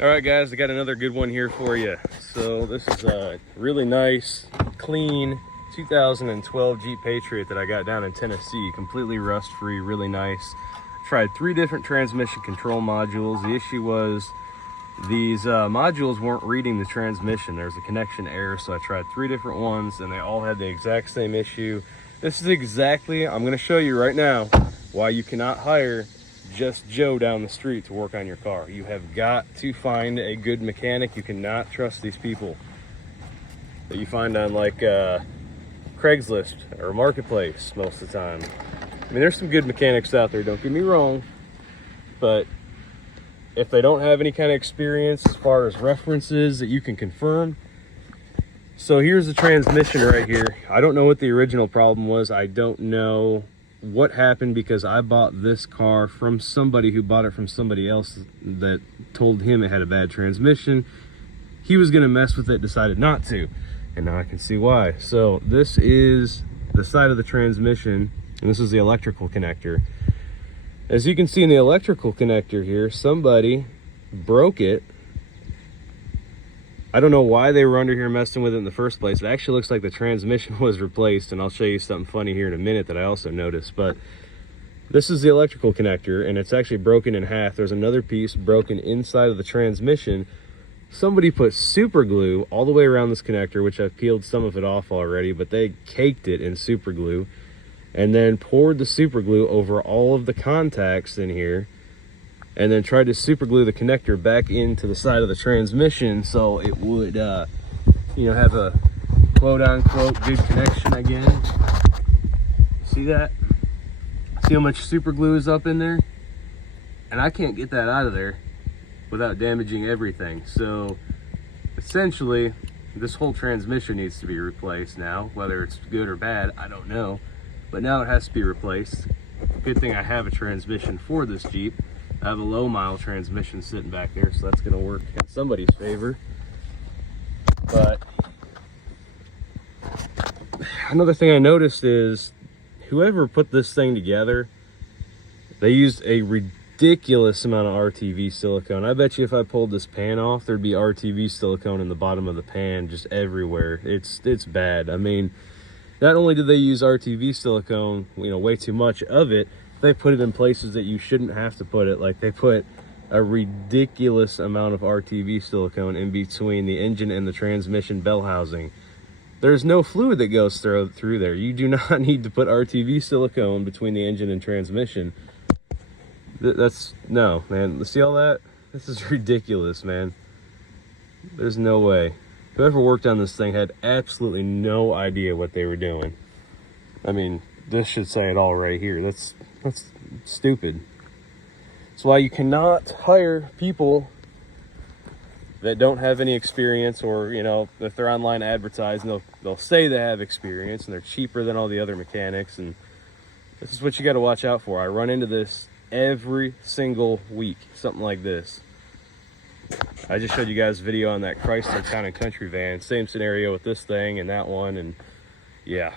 All right, guys, I got another good one here for you. So this is a really nice, clean 2012 Jeep Patriot that I got down in Tennessee, completely rust-free, really nice. Tried 3 different transmission control modules. The issue was these modules weren't reading the transmission. There's a connection error, so I tried 3 different ones, and they all had the exact same issue. This is exactly, I'm going to show you right now, why you cannot hire just Joe down the street to work on your car. You have got to find a good mechanic. You cannot trust these people that you find on like Craigslist or Marketplace most of the time. I mean, there's some good mechanics out there, don't get me wrong, but if they don't have any kind of experience as far as references that you can confirm. So here's the transmission right here. I don't know what the original problem was. I don't know what happened, because I bought this car from somebody who bought it from somebody else that told him it had a bad transmission. He was going to mess with it, decided not to, and now I can see why. So this is the side of the transmission, and this is the electrical connector. As you can see in the electrical connector here, somebody broke it. I don't know why they were under here messing with it in the first place. It actually looks like the transmission was replaced, and I'll show you something funny here in a minute that I also noticed. But this is the electrical connector, and it's actually broken in half. There's another piece broken inside of the transmission. Somebody put super glue all the way around this connector, which I've peeled some of it off already, but they caked it in super glue and then poured the super glue over all of the contacts in here, and then tried to super glue the connector back into the side of the transmission so it would, you know, have a quote unquote good connection again. See that? See how much super glue is up in there? And I can't get that out of there without damaging everything. So essentially, this whole transmission needs to be replaced now. Whether it's good or bad, I don't know. But now it has to be replaced. Good thing I have a transmission for this Jeep. I have a low mile transmission sitting back there, so that's gonna work in somebody's favor. But another thing I noticed is whoever put this thing together, they used a ridiculous amount of RTV silicone. I bet you if I pulled this pan off, there'd be RTV silicone in the bottom of the pan just everywhere. It's bad. I mean, not only did they use RTV silicone, you know, way too much of it, they put it in places that you shouldn't have to put it. Like, they put a ridiculous amount of RTV silicone in between the engine and the transmission bell housing. There's no fluid that goes through there. You do not need to put RTV silicone between the engine and transmission. No, man. See all that? This is ridiculous, man. There's no way. Whoever worked on this thing had absolutely no idea what they were doing. I mean, this should say it all right here. That's stupid. That's why you cannot hire people that don't have any experience, or, you know, if they're online advertising, they'll say they have experience and they're cheaper than all the other mechanics, and this is what you got to watch out for. I run into this every single week, something like this. I just showed you guys a video on that Chrysler Town & Country van. Same scenario with this thing and that one, and yeah.